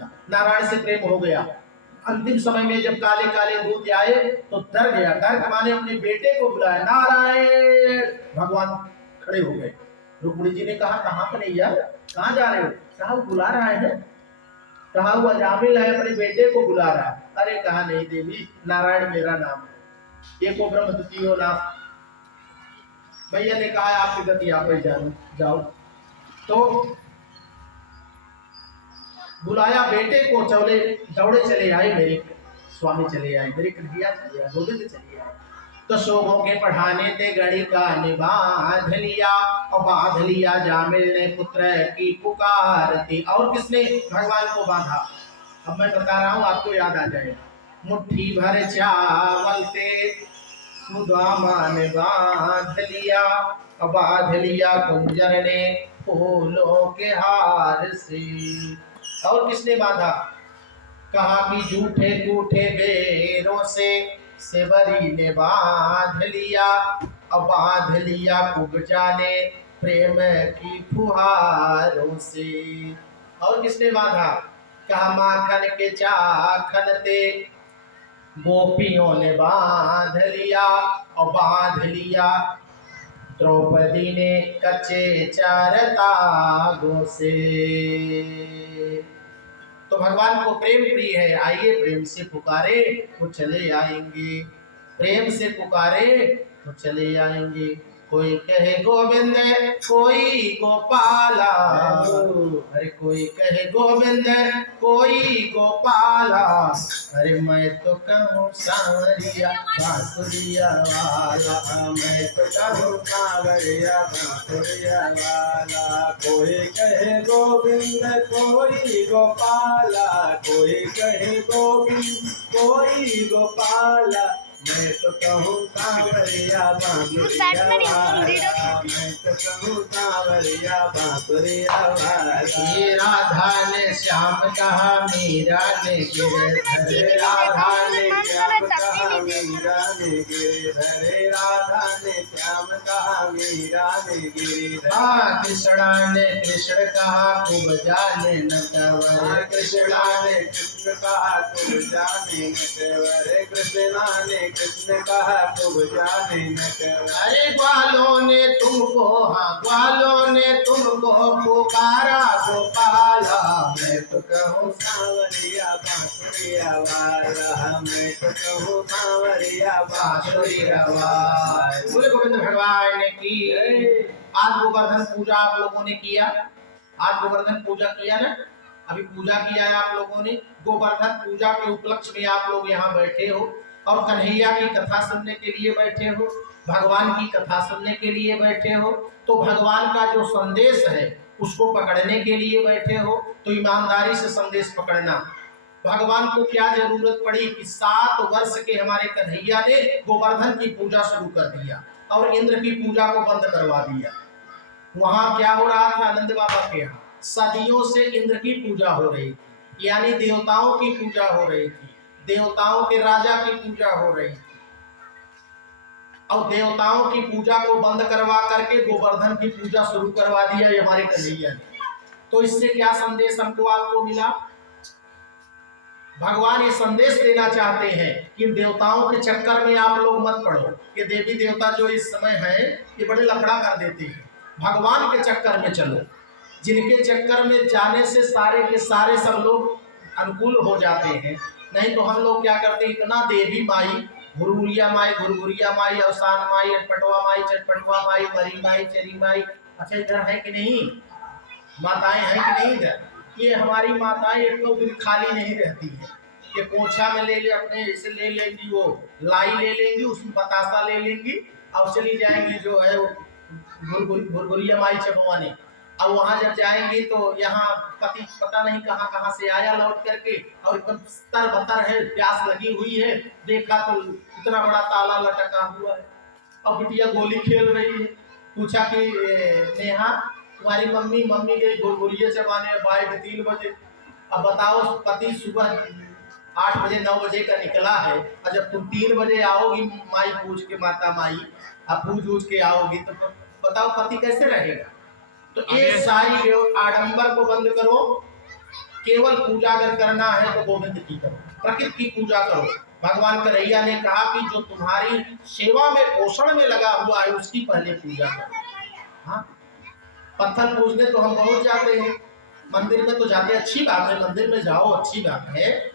दिया, नारायण से प्रेम हो गया। अंतिम समय में जब काले काले दूत आए तो डर गया, डर माने अपने बेटे को बुलाया, नारायण। भगवान खड़े हो गए। रुक्मिणी जी ने कहा, कहाँ कन्हैया, कहाँ जा रहे हो? साहब बुला रहा है। कहा हुआ जामिल है, अपने बेटे को बुला रहा है। अरे कहा, नहीं देवी, नारायण मेरा नाम है, एको ब्रह्म द्वितीयो नाम। भैया ने कहा, आपकी गति आप ही जानो, जाओ। तो बुलाया बेटे को, चौड़े दौड़े चले आए, मेरे स्वामी चले आए, मेरे कन्हैया चले आए, गोविंद चले आए। तो शोभों के पढ़ाने ते गणी का निबाध लिया, और बांध लिया जामिल ने पुत्र की पुकार थी। और किसने भगवान को बांधा? अब मैं बता रहा हूँ, आपको याद आ जाएगा। मुट्ठी भर चावल ते सुदामा ने बांध लिया, और बांध लिया कुंजर ने फूलों के हार से। और किसने बांधा? कहा कि झूठे कूठे बेरों से सेवरी ने बांध लिया, अब बांध लिया कुब्जा ने प्रेम की फुहारों से। और किसने बांधा? कहा माखन के चाखन ते गोपियों ने बांध लिया, और बांध लिया द्रौपदी ने कच्चे चार तागों से। तो भगवान को प्रेम प्रिय है, आइए प्रेम से पुकारे तो चले आएंगे, प्रेम से पुकारे तो चले आएंगे। कोई कहे गोविंद, कोई गोपाला, अरे कोई कहे गोविंद, कोई गोपाला, अरे मैं तो कहूँ सांवरिया बांसुरिया वाला, मैं तो कहूँ सांवरिया बांसुरिया वाला। कोई कहे गोविंद, कोई गोपाला, कोई कहे गोविंद, कोई गोपाला, मैं तो कहूँ सांवरिया बांसुरिया वाला, मैं तो कहूँ सांवरिया बांसुरिया वाला। ये राधा ने श्याम कहा, मीरा ने गिरधर, राधा ने श्याम कहा, मीरा ने गिरधर, राधा ने श्याम कहा, मीरा ने गिरधर। हाँ कृष्णा ने कृष्ण कहा, कुब्जा ने नटवर, कृष्णा ने कृष्ण कहा, कुब्जा ने नटवर, कृष्णा ने कृष्ण कहा, कुब्जा ने नटवर। अरे ग्वालों ने तुमको, हाँ ग्वालों ने तुमको पुकारा गोपाला, मैं तो कहूँ सांवरिया बांसुरिया वाला, मैं तो कहूँ सांवरिया बांसुरिया वाला। बोले गोविंद भगवान की। आज गोवर्धन पूजा आप लोगों ने किया, आज गोवर्धन पूजा किया ना, अभी पूजा किया है आप लोगों ने। गोवर्धन पूजा के उपलक्ष्य में आप लोग यहाँ बैठे हो और कन्हैया की कथा सुनने के लिए बैठे हो, भगवान की कथा सुनने के लिए बैठे हो। तो भगवान का जो संदेश है उसको पकड़ने के लिए बैठे हो, तो ईमानदारी से संदेश पकड़ना। भगवान को क्या जरूरत पड़ी कि 7 वर्ष के हमारे कन्हैया ने गोवर्धन की पूजा शुरू कर दिया और इंद्र की पूजा को बंद करवा दिया। वहां क्या हो रहा था? आनंद बाबा के यहाँ सदियों से इंद्र की पूजा हो रही थी, यानी देवताओं की पूजा हो रही थी, देवताओं के राजा की पूजा हो रही थी, और देवताओं की पूजा को बंद करवा करके गोवर्धन की पूजा शुरू करवा दिया ये हमारे कन्हैया ने। तो इससे क्या संदेश हमको आपको मिला? भगवान ये संदेश देना चाहते हैं कि देवताओं के चक्कर में आप लोग मत पड़ो, कि देवी देवता जो इस समय है ये बड़े लफड़ा कर देते हैं। भगवान के चक्कर में चलो, जिनके चक्कर में जाने से सारे के सारे सब लोग अनुकूल हो जाते हैं। नहीं तो हम लोग क्या करते हैं, इतना देवी माई, घुरघुरिया माई, घुरघुरिया माई, अवसान माई, अटपटवा माई, चटपटवा माई, मरी माई, चरी माई। अच्छा इधर है कि नहीं? माताएं हैं कि नहीं इधर? ये हमारी माताएं एक तो दिन खाली नहीं रहती है, ये पोछा में ले ले अपने इसे ले लेंगी, वो लाई ले लेंगी, उसमें बतासा ले लेंगी और चली जाएंगी जो है वो घुरघुरिया माई चपवाने। अब वहां जब जाएंगी तो यहाँ पति पता नहीं कहाँ कहाँ से आया लौट करके, और एकदम तर बतर है, प्यास लगी हुई है, देखा तो इतना बड़ा ताला लटका हुआ है। अब बिटिया गोली खेल रही है, पूछा कि नेहा तुम्हारी मम्मी गई घुरघुरिया चबाने 3 बजे। अब बताओ पति सुबह 8 बजे 9 बजे का निकला है, और जब तुम 3 बजे आओगी माई पूछ के, माता माई अब पूछ के आओगी, तो बताओ पति कैसे रहेगा? तो ये सारी आडंबर को बंद करो, केवल पूजा अगर करना है तो गोविंद की करो, प्रकृति की पूजा करो। भगवान कन्हैया ने कहा कि जो तुम्हारी सेवा में पोषण में लगा हुआ है उसकी पहले पूजा करो। हाँ, पत्थर पूजने तो हम बहुत जाते हैं, मंदिर में तो जाते, अच्छी बात है, मंदिर में जाओ अच्छी बात है,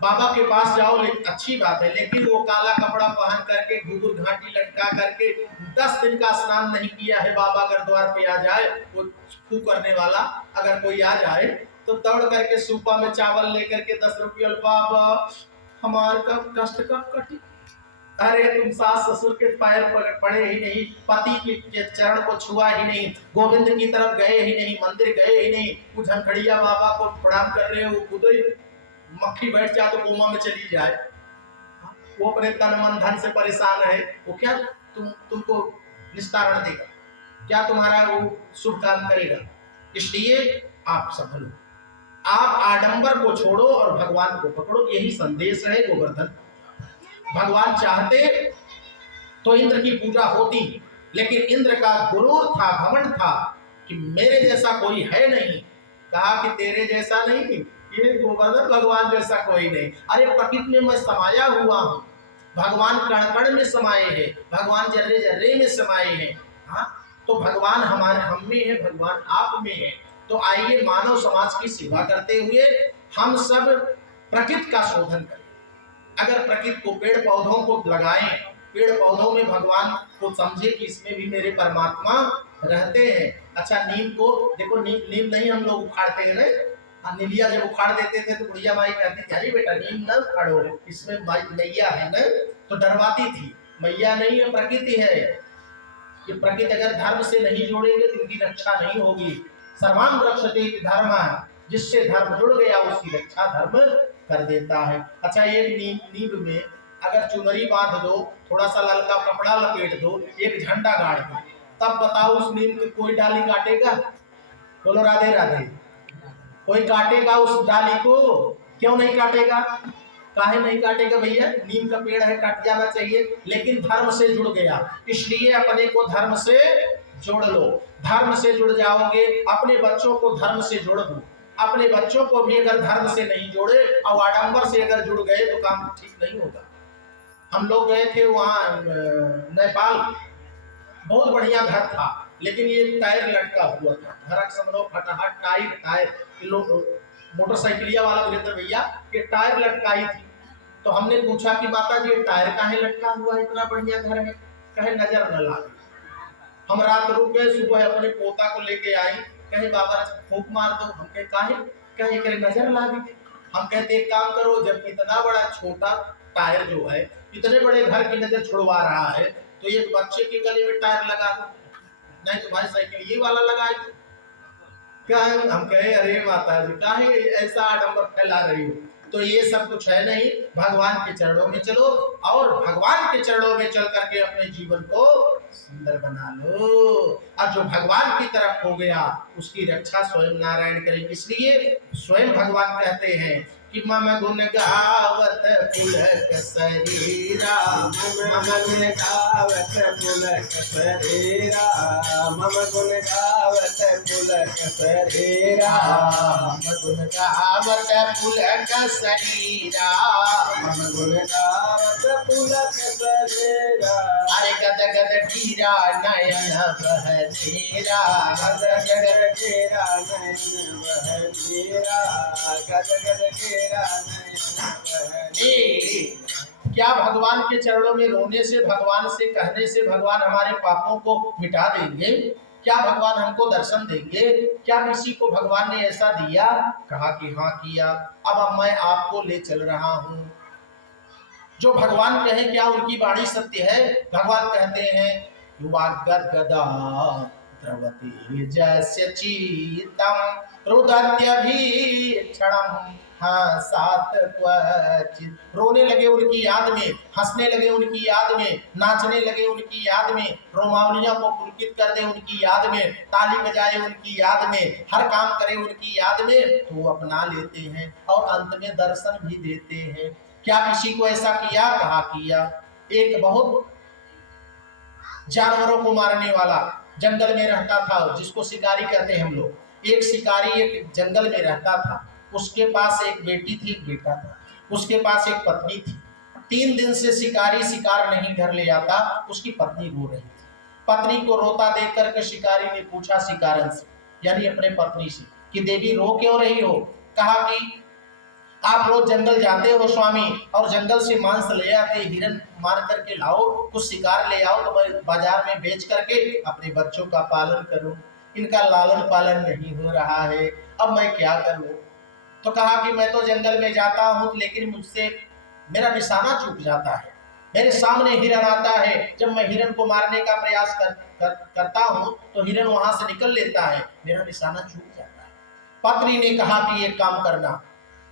बाबा के पास जाओ लेकिन अच्छी बात है, लेकिन वो काला कपड़ा पहन करके घुंघरू घाटी लटका करके 10 दिन का स्नान नहीं किया है, बाबा अगर द्वार पे आ जाए, वो छू करने वाला अगर कोई आ जाए तो दौड़ करके सूपा में चावल लेकर के 10 रुपये, बाबा हमारे कब कष्ट कब कटी। अरे तुम सास ससुर के पैर पड़े ही नहीं, पति के चरण को छुआ ही नहीं, गोविंद की तरफ गए ही नहीं, मंदिर गए ही नहीं, वो झंखड़िया बाबा को प्रणाम कर रहे हो, खुद ही मक्खी बैठ जाए तो गोमा में चली जाए, वो अपने तन मन धन से परेशान है, वो क्या तुमको निस्तारण देगा, क्या तुम्हारा वो शुभ काम करेगा। इसलिए आप सफल हो, आप आडंबर को छोड़ो और भगवान को पकड़ो, यही संदेश है गोवर्धन। भगवान चाहते तो इंद्र की पूजा होती, लेकिन इंद्र का गुरूर था, घमंड था कि मेरे जैसा कोई है नहीं। कहा कि तेरे जैसा नहीं, ये गोवर्धन भगवान जैसा कोई नहीं। अरे प्रकृति में मैं समाया हुआ हूँ, भगवान कण कण में समाये हैं, भगवान जर्रे जर्रे में समाये हैं। हाँ, तो भगवान हमारे हम में है, भगवान आप में है। तो आइए मानव समाज की सेवा करते हुए हम सब प्रकृति का शोधन करें। अगर प्रकृति को, पेड़ पौधों को लगाएं, पेड़ पौधों में भगवान को समझे कि इसमें भी मेरे परमात्मा रहते हैं। अच्छा, नीम को देखो, नीम नहीं हम लोग उखाड़ते हैं ना, नीलिया जब उखाड़ देते थे तो बुढ़िया माई कहती थी अरे बेटा नीम न उखाड़ो, इसमें मैया है ना, तो डरवाती थी। मैया नहीं है, प्रकृति है। ये प्रकृति अगर धर्म से नहीं जोड़ेंगे तो इनकी रक्षा नहीं होगी। सर्वांग रक्षते धर्म, जिससे धर्म जुड़ गया उसकी रक्षा धर्म कर देता है। अच्छा, एक नींव में अगर चुनरी बांध दो, थोड़ा सा ललका कपड़ा लपेट दो, एक झंडा गाड़ दो, तब बताओ उस नीम की कोई डाली काटेगा? बोलो राधे राधे। कोई काटेगा उस डाली को? क्यों नहीं काटेगा? काहे नहीं काटेगा भैया? नीम का पेड़ है, कट जाना चाहिए, लेकिन धर्म से जुड़ गया, इसलिए अपने को धर्म से जोड़ लो। धर्म से जुड़ जाओगे, अपने बच्चों को धर्म से जोड़ दो। अपने बच्चों को भी अगर धर्म से नहीं जोड़े और आडंबर से अगर जुड़ गए तो काम ठीक नहीं होगा। हम लोग गए थे वहाँ नेपाल, बहुत बढ़िया घर था, लेकिन ये टायर लटका हुआ था, धड़क समझो फटाफट टायर लोग मोटरसाइकिलिया वाला वीरेंद्र भैया ये टायर लटकाई थी। तो हमने पूछा कि माता जी ये टायर काहे लटका हुआ है, इतना बढ़िया घर है? कहे नजर न लागे। हम रात रुक गए, सुबह अपने पोता को लेके आई, कहे बाबा फूंक मार दो। हम कहे काहे? कहे करे नजर लागे। हम कहते एक काम करो, जब इतना बड़ा छोटा टायर जो है इतने बड़े घर की नजर छुड़वा रहा है तो एक बच्चे के गले में टायर लगा दो, नहीं तो भाई साइकिल ये वाला लगाए। क्या हम कहे अरे माता जी काहे ऐसा आडंबर फैला रही हो? तो ये सब कुछ है नहीं, भगवान के चरणों में चलो और भगवान के चरणों में चल करके अपने जीवन को सुंदर बना लो। और जो भगवान की तरफ हो गया उसकी रक्षा स्वयं नारायण करेंगे। इसलिए स्वयं भगवान कहते हैं कि मम गुण गावत पुलक शरीरा, मम गुण गावत पुलक शरीरा, मम गुण गावत पुलक शरीरा, मम गुण गावत पुलक शरीरा, मम गुण गावत पुलक शरीरा। अरे गद गद ढीरा नयन बहनेरा, गद गद ढीरा नयन बहनेरा, गद गद क्या भगवान के चरणों में रोने से, भगवान से कहने से भगवान हमारे पापों को मिटा देंगे? क्या भगवान हमको दर्शन देंगे? क्या किसी को भगवान ने ऐसा दिया? कहा कि हाँ किया। अब मैं आपको ले चल रहा हूँ। जो भगवान कहे क्या उनकी वाणी सत्य है? भगवान कहते हैं युवा गदगदा द्रवती जैसे चीतम रुदत्यभीक्षणम, हाँ सात क्वचित। रोने लगे उनकी याद में, हंसने लगे उनकी याद में, नाचने लगे उनकी याद में, रोमावलियों को पुलकित कर दे उनकी याद में, ताली बजाए उनकी याद में, हर काम करे उनकी याद में, तो वो अपना लेते हैं और अंत में दर्शन भी देते हैं। क्या किसी को ऐसा किया? कहा किया। एक बहुत जानवरों को मारने वाला जंगल में रहता था, जिसको शिकारी कहते हैं हम लोग। एक शिकारी एक जंगल में रहता था, उसके पास एक बेटी थी, एक बेटा था, उसके पास एक पत्नी थी। 3 दिन से शिकारी शिकार नहीं घर ले आता, उसकी पत्नी रो रही थी। पत्नी को रोता देख करके शिकारी ने पूछा शिकारन से, यानी अपने पत्नी से, कि देवी रो क्यों रही हो? कहा कि आप रोज जंगल जाते हो स्वामी, और जंगल से मांस ले आते, हिरन मार करके लाओ, कुछ शिकार ले आओ तो मैं बाजार में बेच करके अपने बच्चों का पालन करूं। इनका लालन पालन नहीं हो रहा है, अब मैं क्या करूं? तो कहा कि मैं तो जंगल में जाता हूं, लेकिन मुझसे मेरा निशाना चूक जाता है। मेरे सामने हिरन आता है, जब मैं हिरन को मारने का प्रयास करता हूं तो हिरन वहां से निकल लेता है, मेरा निशाना चूक जाता है। पत्नी ने कहा कि एक काम करना,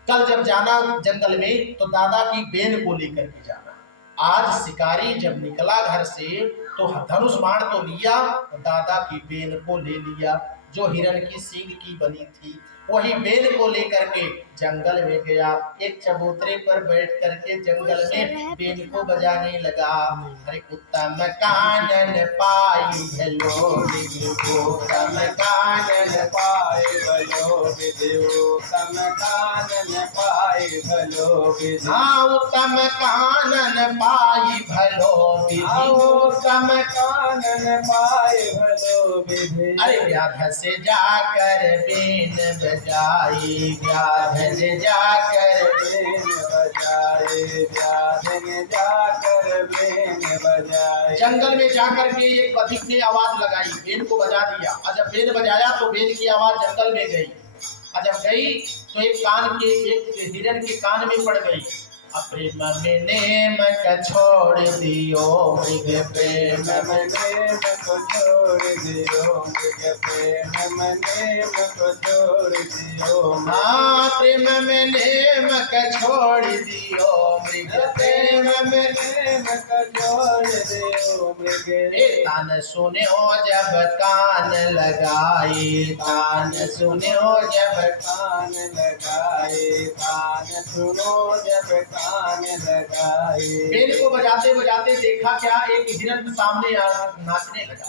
कल जब जाना जंगल में तो दादा की बेन को लेकर के जाना। आज शिकारी जब निकला घर से तो धनुष बाण तो लिया, तो दादा की बेन को ले लिया, जो हिरण की सींग की बनी थी। वही बेन को लेकर के जंगल में गया, एक चबूतरे पर बैठ करके जंगल में बेन को बजाने लगा। अरे उत्तम कानन पाई भलो विदेहो, उत्तम कानन पाए भलो विदेहो, उत्तम कानन पाए भलो विदेहो। हाँ, उत्तम कानन पाई भलो विदेहो, उत्तम कानन पाए भलो विदेहो। अरे व्याध से जाकर बेन बजाई, व्याध से जाकर बेन बजाए, व्याध ने जाकर बेन बजाए। जंगल में जाकर के एक पथिक ने आवाज लगाई, बेन को बजा दिया, और जब बेन बजाया तो बेन की आवाज जंगल में गई, और जब गई तो एक हिरन के कान में पड़ गई। प्रेम में नेम का छोड़ दियो मृग, प्रेम में नेम को छोड़ दियो मृग, प्रेम में नेम को छोड़ दियो। हाँ, प्रेम में नेम का छोड़ दियो मृग, प्रेम में नेम का छोड़ दियो मृग। तान सुने हो जब कान लगाए, तान सुने हो जब कान लगाए, तान सुनो जब बेन को बजाते बजाते देखा क्या, एक हिरन सामने नाचने लगा,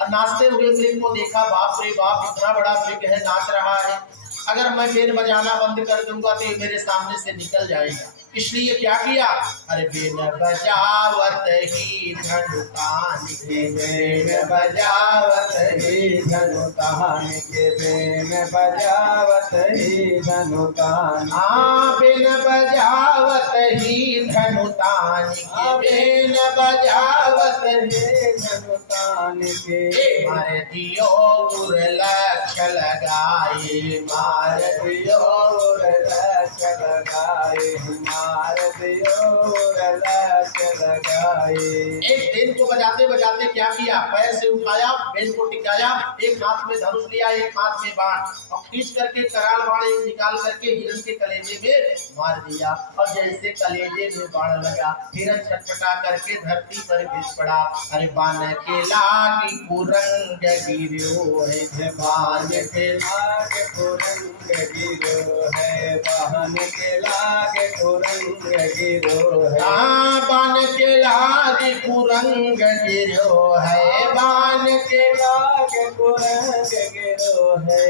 और नाचते हुए मृग को देखा, बाप रे बाप, इतना बड़ा मृग है, नाच रहा है, अगर मैं बेन बजाना बंद कर दूंगा तो ये मेरे सामने से निकल जाएगा। इसलिए क्या किया, अरे बेन बजावत ही धनुकान के, बेन बजावत ही धनुकान के, बेन बजावत ही धनुकान। हाँ, बेन बजावत ही धनुकान के, बेन बजावत ही धनुकान के। मार दियो उर लक्ष लगाए, मार दियो उर लक्ष लगाए, मार दियो उर लक्ष लगाए। एक बेन को बजाते बजाते क्या किया, पैर से उठाया, बेन को टिकाया, एक हाथ में धनुष लिया, एक हाथ में बाण, और खींच करके कराल बाण एक निकाल करके हिरन के कलेजे में मार दिया, और जैसे कलेजे में बाण लगा, हिरन छटपटा करके धरती पर गिर पड़ा। अरे बाण के लागी कुरंग गिरो है, बाण के लागे कुरंग गिरो है, बाण के लागे कुरंग गिरो है। हाँ, बाण के लागे कुरंग गिरो है, बाण के लागे कुरंग गिरो है।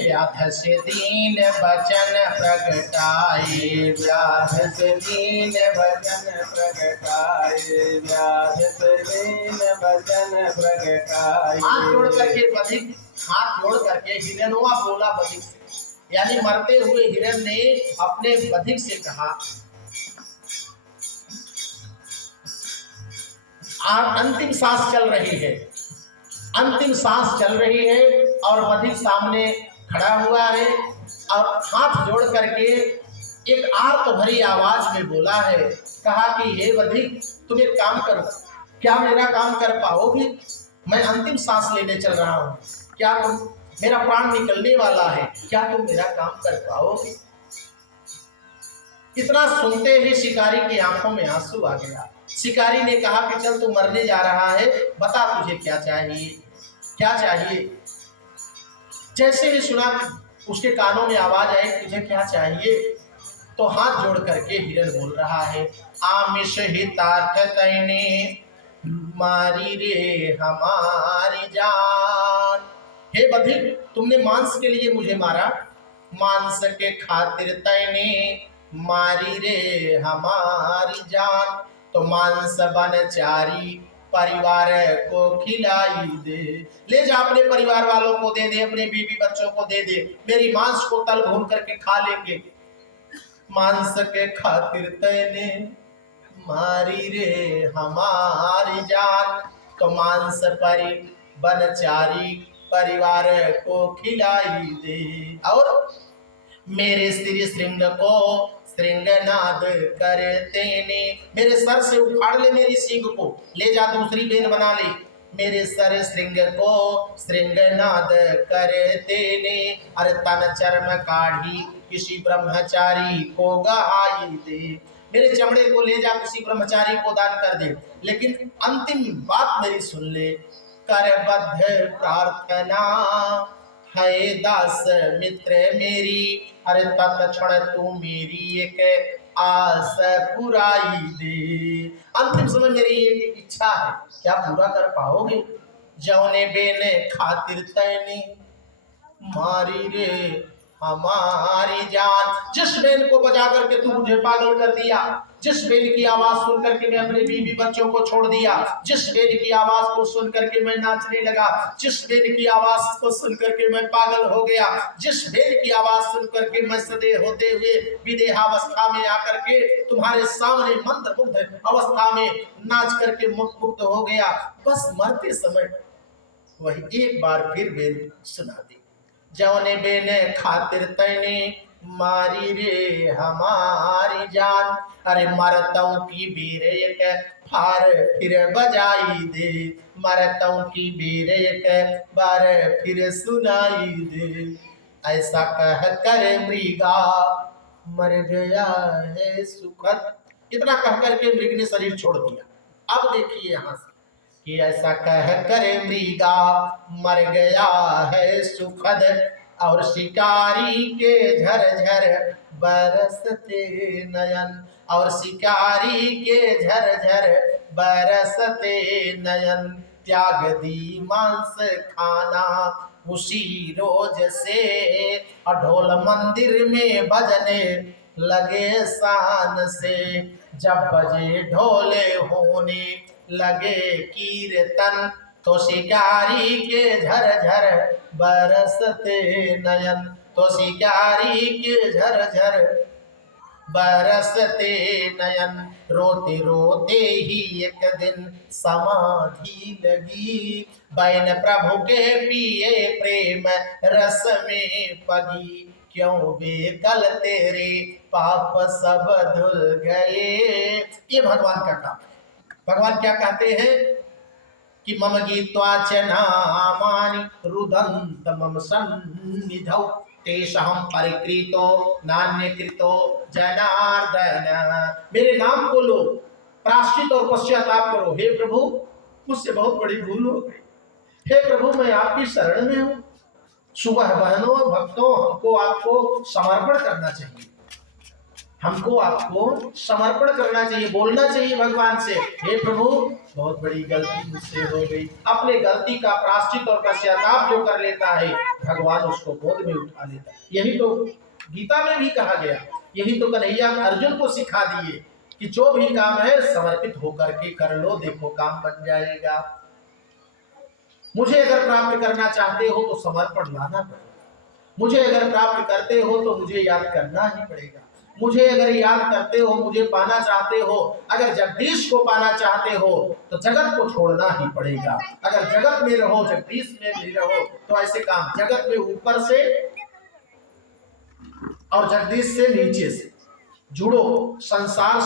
व्याध से दीन वचन प्रगटाए, व्याध से दीन वचन प्रगटाए, व्याध से दीन वचन प्रगटाए। हाथ जोड़ करके बधिक, हाथ जोड़ करके हिरनवा बोला बधिक से, यानी मरते हुए हिरन ने अपने बधिक से कहा, अंतिम सांस चल रही है, अंतिम सांस चल रही है, और बधिक सामने खड़ा हुआ है, और हाथ जोड़ करके एक आर्त भरी आवाज में बोला है, कहा कि हे बधिक, तुम एक काम करो, क्या मेरा काम कर पाओगे? मैं अंतिम सांस लेने चल रहा हूँ, क्या तुम, मेरा प्राण निकलने वाला है, क्या तुम मेरा काम कर पाओगे? इतना सुनते ही शिकारी की आंखों में आंसू आ गया। शिकारी ने कहा कि चल, तू मरने जा रहा है, बता तुझे क्या चाहिए, क्या चाहिए? जैसे ही सुना, उसके कानों में आवाज आई, तुझे क्या चाहिए? तो हाथ जोड़ करके हिरन बोल रहा है, आमिष हितार्थ तैने मारी रे हमारी जान, हे बधिर, तुमने मांस के लिए मुझे मारा, मांस के खातिर तैने मारी रे हमारी जान। तो मांस बनचारी परिवार को खिलाई दे। ले जा, अपने परिवार वालों को दे दे, अपने बीवी बच्चों को दे दे, मेरी मांस को तल भून करके खा लेंगे। मांस के खातिर तैने मारी रे हमारी जान। तो मांस परी बनचारी परिवार को खिलाई दे। और मेरे सिर श्रृंग को श्रृंगनाद करते ने, मेरे सर से उखाड़ ले मेरी सींग को, ले जा दूसरी बेन बना ले। मेरे सर श्रृंग को श्रृंगनाद करते ने, अरे तन चर्म काढ़ी किसी ब्रह्मचारी को गहाई दे। मेरे चमड़े को ले जा किसी ब्रह्मचारी को दान कर दे। लेकिन अंतिम बात मेरी सुन ले, करबद्ध प्रार्थना है दास मित्र मेरी, अरे तत्क्षण तू मेरी एक आस पुराई दे। अंतिम समय मेरी एक इच्छा है, क्या पूरा कर पाओगे? जौने बेने खातिर तैने मारी रे हमारी जान। जिस बेन को बजा करके तू मुझे पागल कर दिया, जिस बेन की आवाज सुन करके मैं अपने बीवी बच्चों को छोड़ दिया, जिस बेन की आवाज को सुन करके मैं नाचने लगा, जिस बेन की आवाज को सुन करके मैं पागल हो गया, जिस बेन की आवाज सुन करके मैं सदे होते हुए विदेहावस्था में आकर के तुम्हारे सामने मंत्रमुग्ध अवस्था में नाच करके मुक्त हो गया, बस मरते समय वही एक बार फिर बेन सुना दी। जौने बेने खातिर तैने मारी रे हमारी जान, अरे मरतों की बीर एक फार फिर बजाई दे, मरतों की बीर एक बार फिर सुनाई दे। ऐसा कह कर मृगा मर गया है सुखद। इतना कह करके मृग ने शरीर छोड़ दिया। अब देखिए यहाँ से कि ऐसा कह कर मृगा मर गया है सुखद, और शिकारी के झरझर बरसते नयन, और शिकारी के झरझर बरसते नयन। त्याग दी मांस खाना उसी रोज से, और ढोल मंदिर में बजने लगे शान से। जब बजे ढोले होने लगे कीर्तन, तो शिकारी के झरझर बरसते नयन, तो शिकारी के झरझर बरसते नयन। रोते रोते ही एक दिन समाधि लगी, बैन प्रभु के पिए प्रेम रस में पगी। क्यों बेकल तेरे पाप सब धुल गए। ये भगवान का काम है। भगवान क्या कहते हैं कि मम गीत्वा च नामानि रुदन्त मम सन्निधौ, तेषां परिकृतो नान्यकृतो जनार्दन। मेरे नाम को लो, प्रायश्चित और पश्चाताप करो। हे प्रभु, मुझसे बहुत बड़ी भूल हो गई। हे प्रभु, मैं आपकी शरण में हूँ। सुबह बहनों भक्तों, हमको आपको समर्पण करना चाहिए, हमको आपको समर्पण करना चाहिए, बोलना चाहिए भगवान से, हे प्रभु बहुत बड़ी गलती मुझसे हो गई। अपने गलती का प्रायश्चित और पश्चाताप जो कर लेता है, भगवान उसको गोद में उठा लेता है। यही तो गीता में भी कहा गया, यही तो कन्हैया अर्जुन को सिखा दिए कि जो भी काम है समर्पित होकर के कर लो, देखो काम बन जाएगा। मुझे अगर प्राप्त करना चाहते हो तो समर्पण लाना पड़ेगा, मुझे अगर प्राप्त करते हो तो मुझे याद करना ही पड़ेगा, मुझे अगर याद करते हो, मुझे पाना चाहते हो, अगर जगदीश को पाना चाहते हो तो जगत को छोड़ना ही पड़ेगा। अगर जगत में रहो, जगदीश में भी रहो, तो ऐसे काम जगत में ऊपर से और जगदीश से नीचे से जुड़ो, संसार